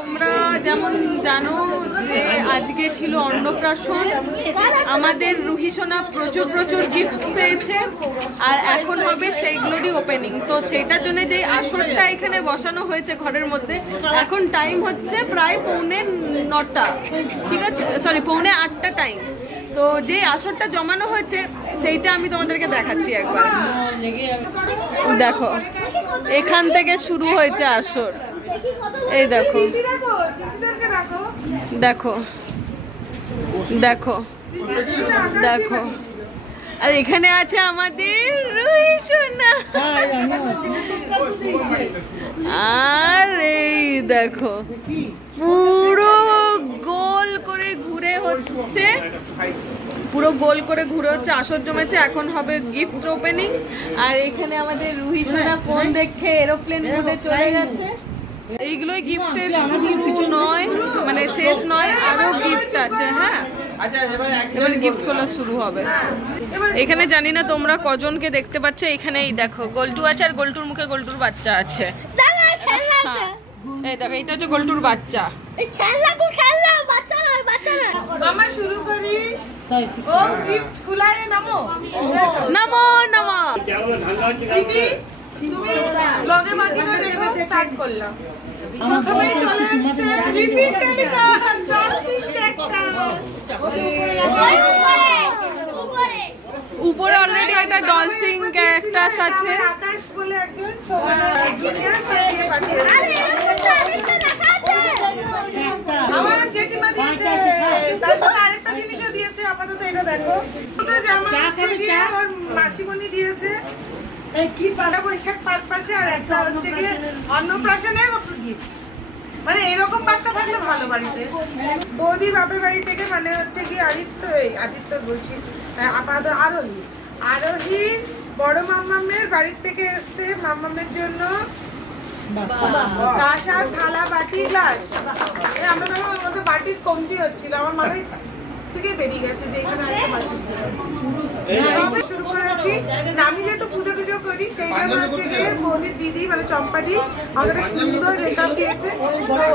তোমরা যেমন জানো যে আজকে ছিল অন্নপ্রাশন, আমাদের রুহি সোনা প্রচুর প্রচুর গিফট পেয়েছে আর এখন হবে সেইগুলোরই ওপেনিং। তো সেটার জন্য যে আসরটা এখানে বসানো হয়েছে ঘরের মধ্যে, এখন টাইম হচ্ছে প্রায় 9:45, ঠিক আছে, সরি 7:45 টাইম। তো যে আসরটা জমানো হয়েছে সেইটা আমি তোমাদেরকে দেখাচ্ছি একবার। দেখো এখান থেকে শুরু হয়েছে আসর, এই দেখো দেখো দেখো দেখো, আর এখানে আছে আমাদের রুহি সোনা, আর এই দেখো পুরো গোল করে ঘুরে হচ্ছে, পুরো গোল করে ঘুরে হচ্ছে, আসর জমেছে, এখন হবে গিফট ওপেনিং। আর এখানে আমাদের রুহি সোনা ফোন দেখে এরোপ্লেন মোডে চলে গেছে। এইগুলোই গিফটের শুরু নয়, মানে শেষ নয়, আরো গিফট আছে। হ্যাঁ, এবার গিফট গুলো শুরু হবে। এখানে জানি না তোমরা কজনকে দেখতে পাচ্ছ, এখানেই দেখো গোল্টু আছে, আর গোল্টুর মুখে গোল্টুর বাচ্চা আছে। এই দেখো এটা হচ্ছে গোল্টুর বাচ্চা। আমরা শুরু করি। ও গিফট খুলায় নামো নামো নামো, তুমি লগে বাকি তো দেখো, স্টার্ট করলাম। প্রথমেই চলে আসছে রিপিট টেলিকাস্ট ডলফিন টেকটা। উপরে অলরেডি একটা ডলফিন ক্যারেক্টার আছে। আকাশ বলে একজন জুনিয়র সাথে পাঠিয়েছে। আমার জেঠিমা দিয়েছে, তার সাথে আরেকটা জিনিসও দিয়েছে। আপাতত এটা দেখো, এটা জামা আছে, ওর মাসিমণি দিয়েছে। এই কি পাড়া বৈশাখ পাশে, আর একটা হচ্ছে গিয়ে অন্নপ্রাশনের গিফট। মানে এরকম বাচ্চা থাকলে ভালো বাড়িতে। বৌদি বাপের বাড়ি থেকে, মানে হচ্ছে কি আদিত্য বলছি, আপাতত আরোহী বড় মাম্মামের বাড়ির থেকে এসছে মাম্মামের জন্য কাঁসার থালা, বাটি, গ্লাস। আমরা তখন আমাদের বাটির কমতি হচ্ছিল, আমার মাথায় থেকে বেরিয়ে গেছে যে এখানে শুরু করেছি। আমি যেহেতু পুজো টুজো করি, সেই জন্য হচ্ছে গিয়ে বৌদির দিদি মানে চম্পাদি আমাদের সুন্দর রেকর্ড দিয়েছে।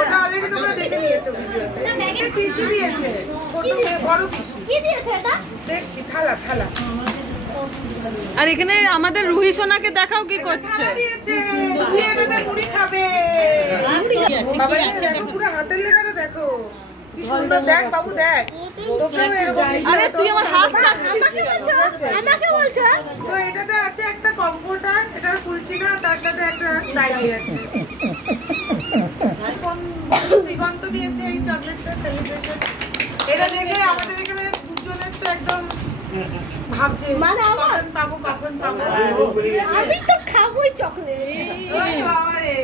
ওটা অলরেডি তোমরা দেখে নিয়েছো ভিডিওতে। পিসি দিয়েছে, বড় পিসি দেখছি, থালা থালা। আর এখানে আমাদের রুহি সোনাকে দেখাও কি করছে। মুড়ি খাবে, পুরো হাতের লেখাটা দেখো কি সুন্দর। দেখ বাবু দেখ, তোকেও এরকম। আরে তুই আমার হাত চাটছিস, আমাকে বলছ। তো এটাতে আছে একটা কম্ফোর্টার, এটা খুলছি না, তার সাথে একটা ডায়েরি আছে। দিগন্ত দিয়েছে এই চকলেটটা সেলিব্রেশন। এটা দেখে আমাদের এখানে দুজনের তো একদম ভাবছে মানে আমার পাবো কখন পাবো। আমি তো খাবোই চকলেট। ওরে বাবা রে,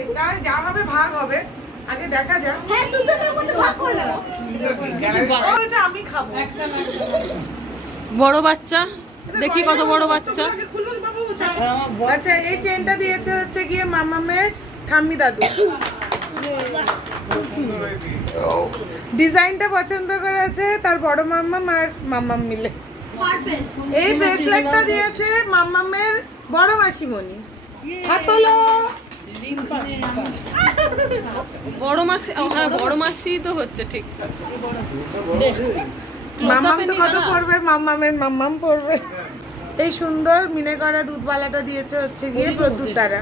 যা হবে ভাগ হবে, আগে দেখা যাক। হ্যাঁ, দুজনের মধ্যে ভাগ করে নাও। বলছে আমি খাবো। বড় বাচ্চা, দেখি কত বড় বাচ্চা। আচ্ছা, এই চেনটা দিয়েছে হচ্ছে গিয়ে মামামের ঠাম্মি দাদু। ডিজাইনটা পছন্দ করেছে তার বড় মাম্মাম আর মাম্মাম মিলে। এই ব্রেসলেটটা দিয়েছে মাম্মামের বড় মাসিমণি। হাতলো বড় মাসি, হ্যাঁ বড় মাসি তো হচ্ছে ঠিক। মাম্মাম তো কত পড়বে, মাম্মাম পড়বে। এই সুন্দর মিনে করা দুধবালাটা দিয়েছে হচ্ছে গিয়ে প্রদ্যুৎ দ্বারা।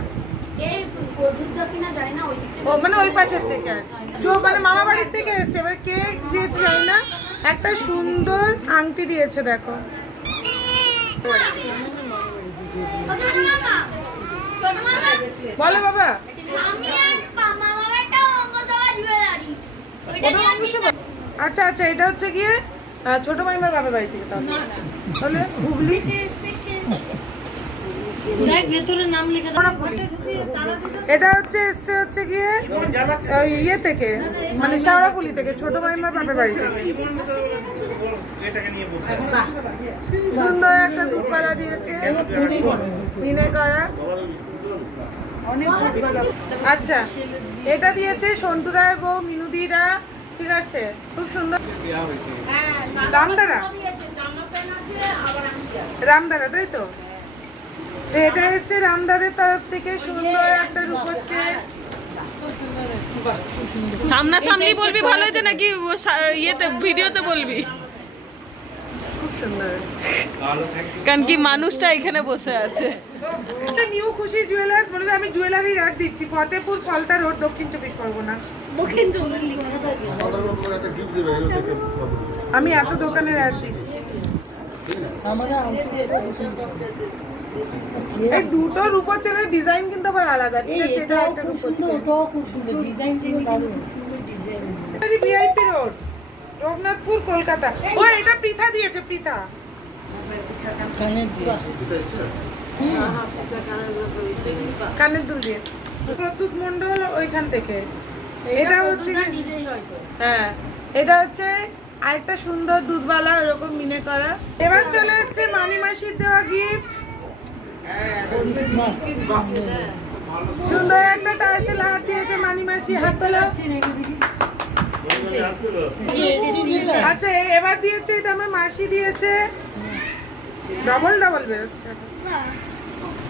ও মানে ওই পাশের থেকে, মানে মামা বাড়ির থেকে এসছে। এবার কে দিয়েছে জানি না, একটা সুন্দর আংটি দিয়েছে দেখো। বলো বাবা। আচ্ছা আচ্ছা, এটা হচ্ছে গিয়ে ছোট মাইমার বাবার বাড়ি থেকে, তাহলে হুগলি। এটা হচ্ছে এসছে হচ্ছে গিয়ে ইয়ে থেকে, মানে শেওড়াফুলি থেকে, ছোট মাইমার বাপের বাড়ি থেকে। সুন্দর একটা দুপালা দিয়েছে মিনে করা। আচ্ছা, এটা দিয়েছে সন্তুদার বউ মিনুদিরা, ঠিক আছে, খুব সুন্দর। রামদারা, তাই তো? এটা হচ্ছে রামদাদের তরফ থেকে সুন্দর একটা রূপ হচ্ছে। সামনাসামনি বলবি ভালো হয়েছে নাকি ইয়েতে ভিডিওতে বলবি? খুব সুন্দর, কারণ কি মানুষটা এখানে বসে আছে। এটা নিউ খুশি জুয়েলার্স, বলে আমি জুয়েলারি অ্যাড দিচ্ছি, ফতেপুর ফলতা রোড, দক্ষিণ 24 পরগনা। আমি এত দোকানের অ্যাড দিচ্ছি। এই দুটো রূপর চেনের ডিজাইন কিন্তু আবার আলাদা, ঠিক আছে? এটা একটা রূপর চেন, খুব সুন্দর ডিজাইন, কিন্তু দারুণ। VIP road, Raghunathpur, Kolkata. ও এটা পৃথা দিয়েছে, পৃথা কানের দুল দিয়েছে, প্রদ্যুৎ মন্ডল ওইখান থেকে। এটা হচ্ছে হ্যাঁ, এটা হচ্ছে আরেকটা সুন্দর দুধওয়ালা এরকম মিনে করা। এবার চলে এসছে মানি মাসির দেওয়া গিফট, সুন্দর একটা টার্সেল হাত দিয়েছে মানি মাসি, হাত তোলা। আচ্ছা এবার দিয়েছে, এটা আমার মাসি দিয়েছে, ডবল ডবল বেরোচ্ছে।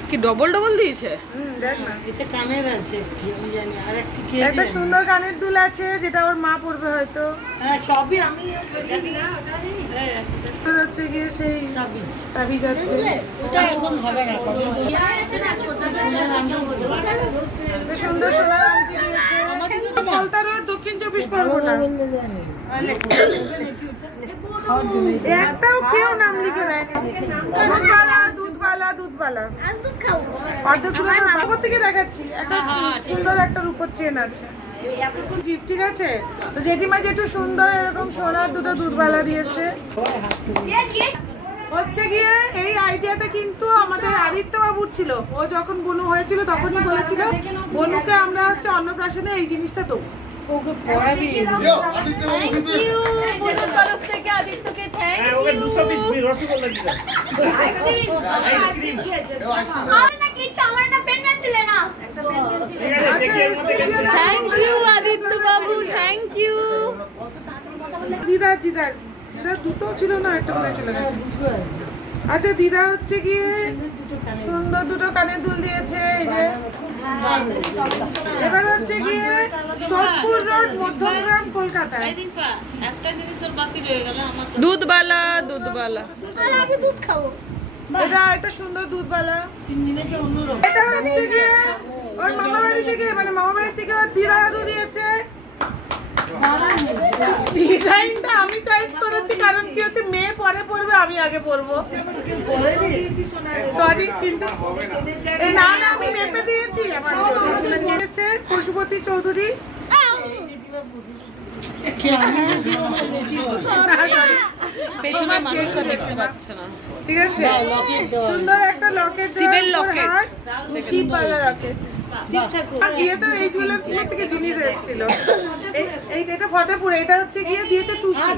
কি ডবল ডবল দিয়েছে? দেখ না, এটা কানের আছে, আমি জানি। আর একটা সুন্দর কানের দুল আছে, যেটা ওর মা পরবে হয়তো। হ্যাঁ সবই আমি হচ্ছে গিয়ে সেই তাবিজ আছে, ওটা এখন হবে না। সুন্দর সোনার আংটি দিয়েছে, ফলতা রোড, দক্ষিণ 24 পরগনা। একটাও কেউ নাম লিখে দেয়নি। দুধওয়ালা, দুধওয়ালা, দুধওয়ালা। অর্ধেকগুলো বাবা থেকে দেখাচ্ছি। একটা সুন্দর একটা রূপোর চেন আছে, গিফট, ঠিক আছে? তো জেঠিমা যেটু সুন্দর এরকম সোনার দুটো দুধওয়ালা দিয়েছে। হচ্ছে গিয়ে এই আইডিয়াটা কিন্তু আমাদের আদিত্য বাবুর ছিল। ও যখন বনু হয়েছিল তখনই বলেছিল বনুকে আমরা হচ্ছে অন্নপ্রাশনে এই জিনিসটা দেবো। ওকে পড়াবি। থ্যাংক ইউ বনুর তরফ থেকে আদিত্যকে, thank you. Okay 200 piece rasgulla দিলাম। আইসক্রিম আর নাকি চামড়াটা পেন পেন্সিল না, একটা pen pencil. Thank you Aditya বাবু, থ্যাংক ইউ। দিদা দিদা দিদা দুটো ছিল না, একটা করে চলে গেছে। আচ্ছা দিদা হচ্ছে গিয়ে সুন্দর দুটো কানের দুল দিয়েছে, এই যে। এবার হচ্ছে গিয়ে সোদপুর রোড, মধ্যমগ্রাম, কলকাতায়। একটা জিনিসের বাকি রয়ে গেল আমার, দুধওয়ালা, দুধওয়ালা। আমি দুধ খাবো। এটা একটা সুন্দর দুধওয়ালা। 3 দিনে যে অন্যরকম। এটা হচ্ছে গিয়ে ওর মামা বাড়ি থেকে, মানে মামা বাড়ি থেকে ওর দিদা দাদু দিয়েছে। ডিজাইনটা আমি চয়েস করেছি, কারণ কি হচ্ছে মেয়ে পরে পড়বে, আমি আগে পড়বো। সরি, কিন্তু না না আমি মেপে দিয়েছি। আমার দিয়েছে পশুপতি চৌধুরী। পেছনে মানুষটা দেখতে পাচ্ছে না, ঠিক আছে? সুন্দর একটা লকেট, শিবের লকেট, শিবওয়ালা লকেট। বিয়েতে এই জুয়েলার্সগুলো থেকে জিনিস এসেছিল। এটা ফতেপুরে, এটা হচ্ছে গিয়ে দিয়েছে টুসি।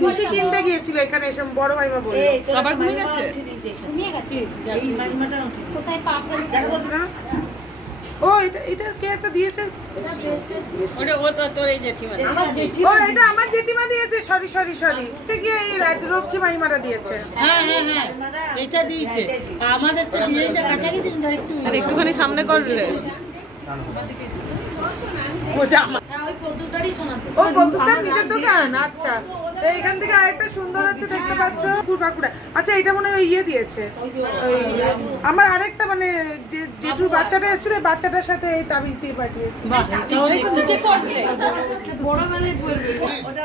টুসি কিনতে গিয়েছিল এখানে এসে, বড় ভাইমা বলল। সবার ঘুমিয়ে গেছে, ঘুমিয়ে গেছে। কোথায় পা ফেলছে? ও এটা কে একটা দিয়েছে? ওটা ও তো তোর এই জেঠিমা। ও এটা আমার জেঠিমা দিয়েছে, সরি সরি সরি। এটা কি এই রাজলক্ষ্মী মাইমারা দিয়েছে? হ্যাঁ হ্যাঁ হ্যাঁ, এটা দিয়েছে আমাদের তো ডিজাইনটা কাছাকাছি, একটু আর একটুখানি সামনে করলে ও জামা। ওই প্রদ্যুৎদারই শোনাতে। ও প্রদ্যুৎদার নিজের দোকান। আচ্ছা এইখান থেকে আরেকটা সুন্দর আছে, দেখতে পাচ্ছ, বাঁকুড়া। আচ্ছা এটা মনে হয় ইয়ে দিয়েছে, আমার আরেকটা মানে জেঠুর বাচ্চাটা এসেছিল, বাচ্চাটার সাথে এই তাবিজ দিয়ে পাঠিয়েছে।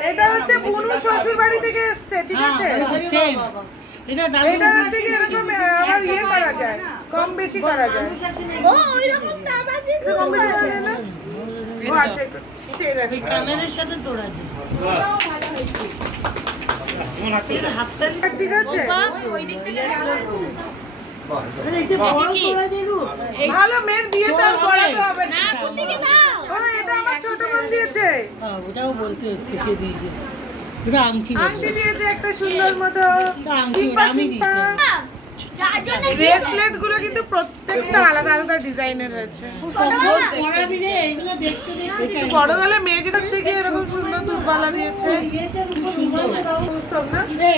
এটা হচ্ছে বুনু শ্বশুর বাড়ি থেকে এসছে, ঠিক আছে? এটা হচ্ছে কি এরকম আবার ইয়ে করা যায়, কম বেশি করা যায়। ও ওইরকম কম বেশি করা যায় না? ও আচ্ছা, কানের সাথে তোড়া যায়। ঠিক আছে, ভালো মেয়ের বিয়ে তো করাতে হবে না। এটা আমার ছোট বোন দিয়েছে, ওটাও বলতে হচ্ছে কে দিয়েছে। এটা আংটি দিয়েছে একটা সুন্দর মতো। আমি দিয়েছি। ব্রেসলেট গুলো কিন্তু প্রত্যেকটা আলাদা আলাদা ডিজাইনের হয়েছে। বড় হলে মেয়ে যেটা হচ্ছে কি এরকম সুন্দর দুধওয়ালা দিয়েছে,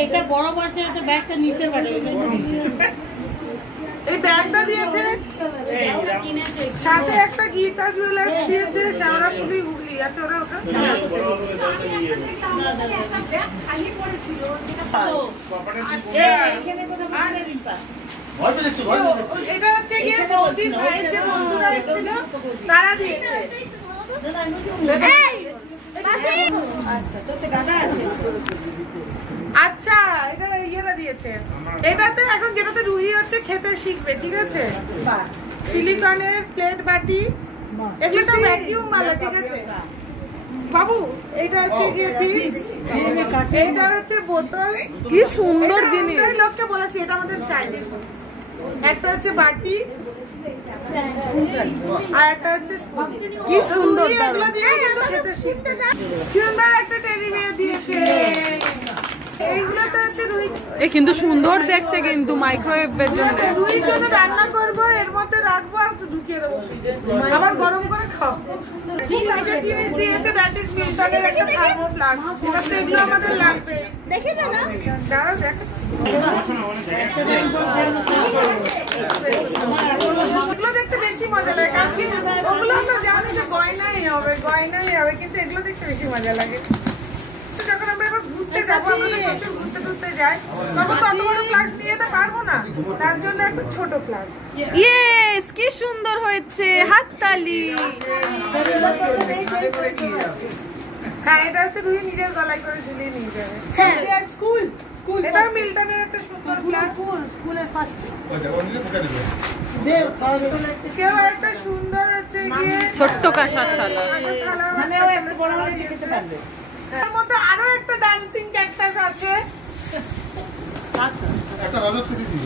এটা বড় বয়সে ব্যাগটা নিতে পারে। এই ব্যাগটা দিয়েছে, সাথে একটা গীতা জুয়েলার্স দিয়েছে, শ্যাওড়া ফুলি হুগলি। আচ্ছা ওরা ওটা এটা হচ্ছে গিয়ে বৌদির ভাইয়ের যে বন্ধুরা এসেছিল তারা দিয়েছে। আচ্ছা এটা ইয়েটা দিয়েছে, এটাতে এখন যেটাতে রুহি হচ্ছে খেতে শিখবে, ঠিক আছে? সিলিকনের প্লেট বাটি, এগুলো সব ভ্যাকিউম মালা, ঠিক আছে বাবু? এটা হচ্ছে গিয়ে ফ্রিজ, এটা হচ্ছে বোতল। কি সুন্দর জিনিস, লোককে বলেছি এটা আমাদের চাই। একটা হচ্ছে বাটি আর একটা হচ্ছে স্পুন। কি সুন্দর, এগুলো দিয়ে কিন্তু খেতে শিখবে। সুন্দর একটা টেডি বিয়ার দিয়েছে। এইগুলো তো হচ্ছে রুই, এ কিন্তু সুন্দর দেখতে, কিন্তু মাইক্রোওয়েভের জন্য। রুইর জন্য রান্না করবো, এর মধ্যে রাখবো আর একটু ঢুকিয়ে দেবো, আবার গরম করে খাও। একটা জিনিস দিয়েছে, দ্যাট ইজ মিল্টনের একটা থার্মোফ্লাস্ক। এটা তো এগুলো আমাদের লাগবে। দেখে না, দাঁড়াও দেখাচ্ছি। ওগুলো দেখতে বেশি মজা লাগে, কারণ কি ওগুলো আমরা জানি যে গয়নাই হবে, গয়নাই হবে, কিন্তু এগুলো দেখতে বেশি মজা লাগে। যখন আমরা এবার ঘুরতে যাবো, আমরা তো প্রচুর ঘুরতে ঘুরতে যাই, তখন তো অত বড় ফ্লাস্ক নিয়ে যেতে পারবো না, তার জন্য একটা ছোট ফ্লাস্ক। ইয়েস, কি সুন্দর হয়েছে, হাততালি। হ্যাঁ, এটা হচ্ছে রুই নিজের গলায় করে ঝুলিয়ে নিয়ে যাবে। স্কুল স্কুল, এটা মিল্টনের একটা সুন্দর ফ্লাস্ক, স্কুলের পাশে। কেউ একটা সুন্দর হচ্ছে গিয়ে ছোট্ট কাঁসার থালা, মানে ও একটা বড় বড় নিয়ে যেতে পারবে। এর মধ্যে আরো একটা ডান্সিং ক্যাকটাস আছে। একটা রাজা থেকে দিই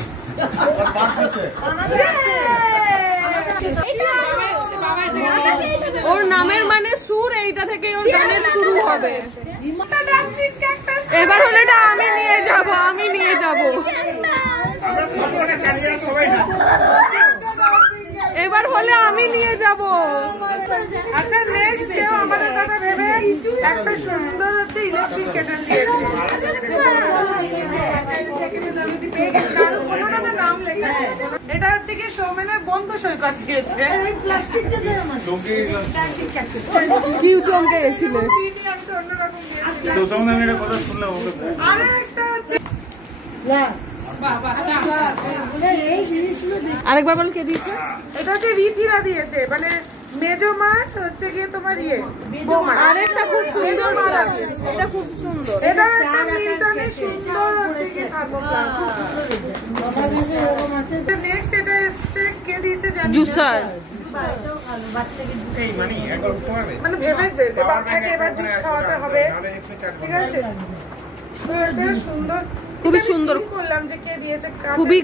ওর নামের মানে সুর, এইটা থেকে ওর গানের শুরু হবে। এবার হলে এটা আমি নিয়ে যাব, আমি নিয়ে যাব। এবার হলে আমি নিয়ে যাব। আচ্ছা নেক্সট কেউ আমাদের কথা ভেবে একটা সুন্দর হচ্ছে ইলেকট্রিক কেটেল দিয়েছে। নাম লেখা, এটা হচ্ছে কি সৌমেনের বন্ধু সৈকত দিয়েছে। কি চমকে গেছিল। আরে একটা হচ্ছে আরেকবার বল কে দিয়েছে? এটা হচ্ছে রীতিরা দিয়েছে, মানে মেজো মাছ হচ্ছে গিয়ে তোমার ইয়ে বৌমা। আরেকটা খুব সুন্দর মালা দিয়েছে, এটা খুব সুন্দর। এটা একটা মিল্টনের সুন্দর হচ্ছে গিয়ে নেক্সট এটা এসছে কে দিয়েছে জানি না। জুসার, মানে ভেবেছে যে বাচ্চাকে এবার জুস খাওয়াতে হবে, ঠিক আছে? তো এটা সুন্দর, খুবই সুন্দর, বললাম যে কে দিয়েছে, খুবই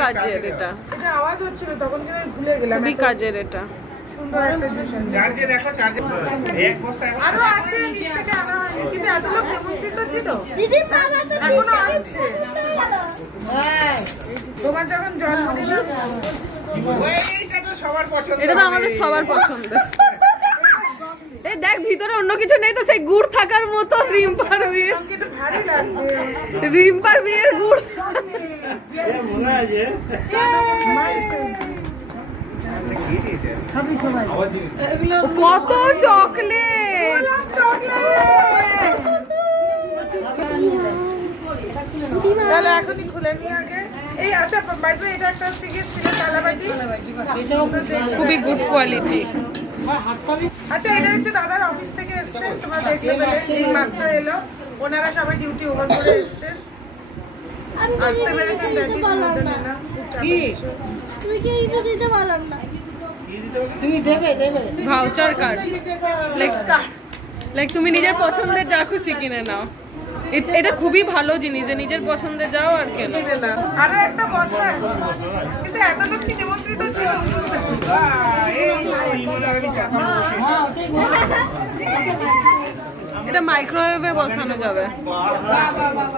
কাজের এটা, এটা আওয়াজ হচ্ছিল তখন কিন্তু আমি ভুলে গেলাম। খুবই কাজের এটা। সুন্দর একটা জুস। চার্জে দেখো, চার্জে এক বস্তা আরো আছে, নিচ থেকে আনা হয়নি, কিন্তু এতগুলো নিমন্ত্রিত ছিল, এখনো আসছে। তোমার যখন জন্মদিন, এইটা তো সবার পছন্দ, এটা তো আমাদের সবার পছন্দের। এই দেখ ভিতরে অন্য কিছু নেই তো, সেই গুড় থাকার মতো রিম্পার বিয়ে, কিন্তু ভারী লাগছে। রিম্পার বিয়ের গুড়। কত চকলেট, চলো এখনই খুলে নি আগে। এই আচ্ছা বাইরে এটা একটা হচ্ছে গিয়ে স্টিলের থালাবাটি, খুবই গুড কোয়ালিটি। আচ্ছা এটা হচ্ছে দাদার অফিস থেকে এসছে, তোমরা দেখলে বলে এই মাত্র এলো, ওনারা সবাই ডিউটি ওভার করে এসছেন, আসতে পেরেছেন। তুমি দেবে ভাউচার কার্ড, লাইক তুমি নিজের পছন্দের যা খুশি কিনে নাও। এটা খুবই ভালো জিনিস যে নিজের পছন্দে যাও আর কেন। আরো একটা বস্তা আছে, কিন্তু এত লোক কি নিমন্ত্রিত ছিল? এটা মাইক্রোওয়েভে বসানো যাবে,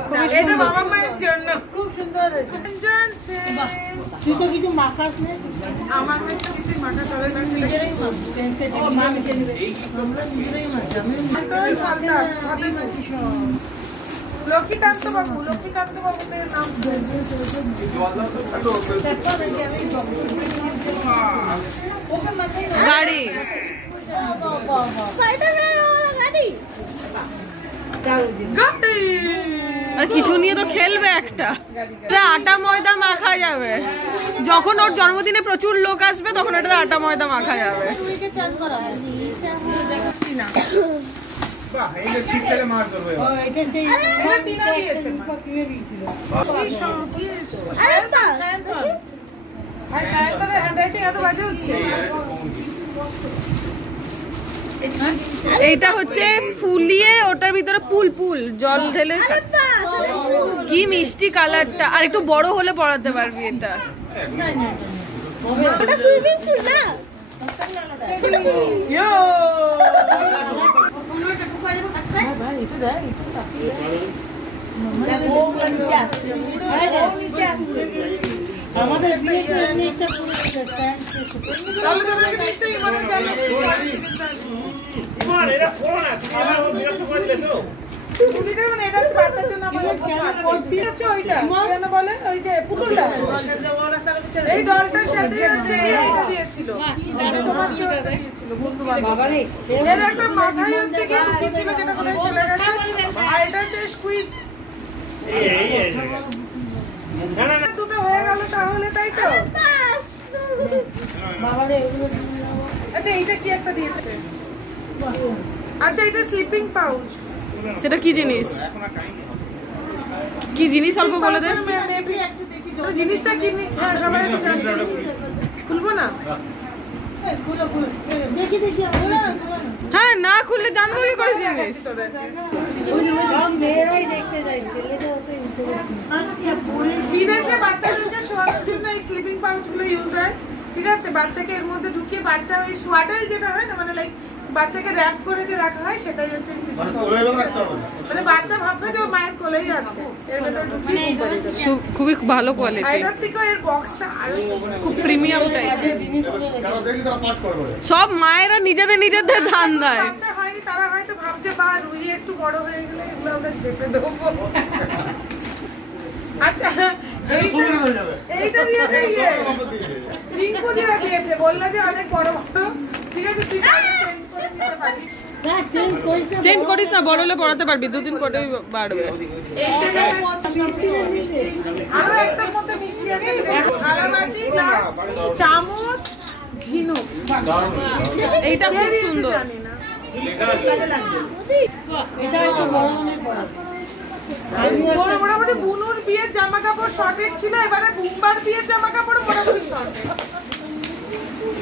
খুবই এটা সুন্দর। বাবা মায়ের জন্য খুব সুন্দর। তুই তো কিছু মাখাস না, আমার মেয়ে তো কিছুই মাথা চলে না, নিজেরাই মাখ, সেন্সিটিভ মা মেখে নেবে, আমরা নিজেরাই মাখি। আমি লক্ষ্মীকান্ত বাবুদের নাম গাড়ি আর কিছু নিয়ে তো খেলবে একটা, আটা ময়দা মাখা যাবে। যখন ওর জন্মদিনে প্রচুর লোক আসবে তখন এটা আটা ময়দা মাখা যাবে। এইটা হচ্ছে ফুলিয়ে ওটার ভিতরে পুল পুল জল ঢেলে, কি মিষ্টি কালারটা। আর একটু বড় হলে পড়াতে পারবি এটা। আমাদের বিয়েতে এমনি একটা দুটো হয়ে গেল তাহলে, তাই তো? আচ্ছা এইটা কি একটা দিয়েছে? আচ্ছা এটা স্লিপিং পাউচ। সেটা কি জিনিস? কি জিনিস অল্প বলে দে। জিনিসটা কি? হ্যাঁ সবাই খুলবো না? হ্যাঁ না খুললে জানবো কি করে জিনিস। বিদেশে বাচ্চাদেরকে শোয়ানোর জন্য এই স্লিপিং পাউচ গুলো ইউজ হয়, ঠিক আছে? বাচ্চাকে এর মধ্যে ঢুকিয়ে বাচ্চা ওই সোয়াডেল যেটা হয় না, মানে লাইক বাচ্চাকে র‍্যাপ করে যে রাখা হয় সেটাই হচ্ছে স্লিপিং পাউচ। মানে বাচ্চা ভাববে যে ও মায়ের কোলেই আছে, এর ভেতর ঢুকিয়ে খুবই ভালো কোয়ালিটি। এটার থেকে এর বক্সটা আরো খুব প্রিমিয়াম টাইপের। সব মায়েরা নিজেদের ধান দেয়। বাচ্চা হয়নি তারা হয়তো ভাবছে বা রুই একটু বড় হয়ে গেলে এগুলো আমরা ছেপে দেবো। আচ্ছা এইটা দিয়েছে রিঙ্কু দিয়েছে, বললো যে অনেক বড় বড়, ঠিক আছে তুই চেঞ্জ করিস না, বড় হলে পড়াতে পারবি, দুদিন পরেই বাড়বে। আরো একটার মধ্যে মিষ্টি আছে, থালাবাটি, গ্লাস, চামচ, ঝিনুক। এইটা খুব সুন্দর। জানি না মোটামুটি বুনুর বিয়ের জামা কাপড় শর্টেড ছিল, এবারে বুম্বার বিয়ের জামা কাপড় মোটামুটি শর্টেড।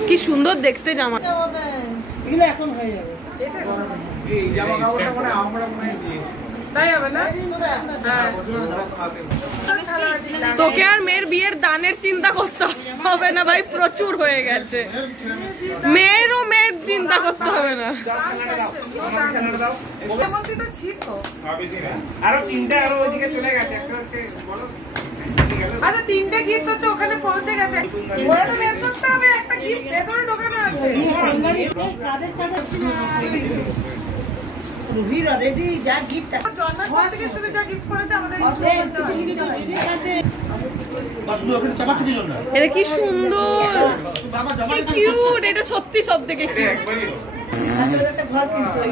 কি সুন্দর দেখতে জামা। এগুলো এখন হয়ে যাবে। এই জামা কাপড়টা মানে আমরা মনে তাই হবে না? তোকে আর মেয়ের বিয়ের দানের চিন্তা করতে হবে না ভাই, প্রচুর হয়ে গেছে। মেয়ের চিন্তা করতে হবে না। আরো তিনটা আরো ওইদিকে চলে গেছে, একটা হচ্ছে বলো। আচ্ছা তিনটে গিফট হচ্ছে ওখানে পৌঁছে গেছে, ওরা তো বের করতে হবে, একটা গিফট ভেতরে ঢোকানো আছে। কাদের সাথে রুহির অলরেডি যা গিফট জন্মের থেকে শুরু যা গিফট করেছে আমাদের এটা কি সুন্দর, কি কিউট। এটা সত্যি সব থেকে কিউট।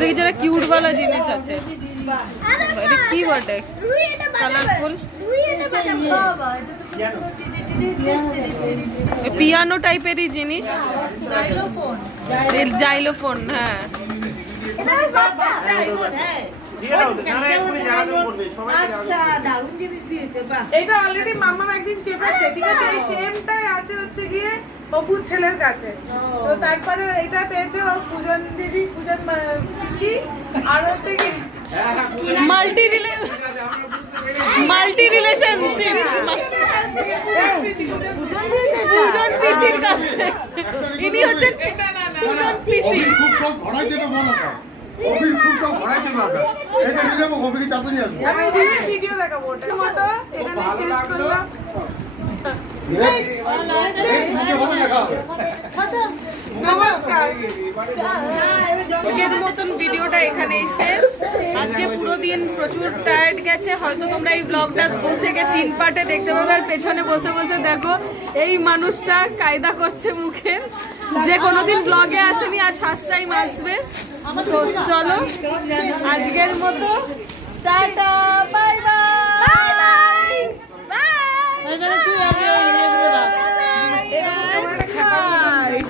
দেখি যারা কিউট वाला জিনিস আছে। এটা কি বটে? কালারফুল পিয়ানো টাইপেরই জিনিস, জাইলোফোন। হ্যাঁ এটা অলরেডি মাম্মা একদিন চেপেছে, ঠিক আছে? এই সেমটাই আছে হচ্ছে গিয়ে অপুর ছেলের কাছে। তো তারপরে এটা পেয়েছে ও পূজন দিদি, পূজন পিসি, আর হচ্ছে কি মাল্টি রিলেশনশিপ পূজন পিসির কাছে। ইনি হচ্ছেন পূজন পিসি। আমি ভিডিও দেখাবো, ওটার মতো এখানে শেষ করলাম। নমস্কার। আজকের মতন ভিডিওটা এখানেই শেষ। আজকে পুরো দিন প্রচুর টায়ার্ড গেছে, হয়তো তোমরা এই ব্লগটা 2 থেকে 3 পার্টে দেখতে পাবে। আর পেছনে বসে বসে দেখো এই মানুষটা কায়দা করছে মুখে, যে কোনোদিন ব্লগে আসেনি, আজ ফার্স্ট টাইম আসবে। তো চলো আজকের মতো টাটা।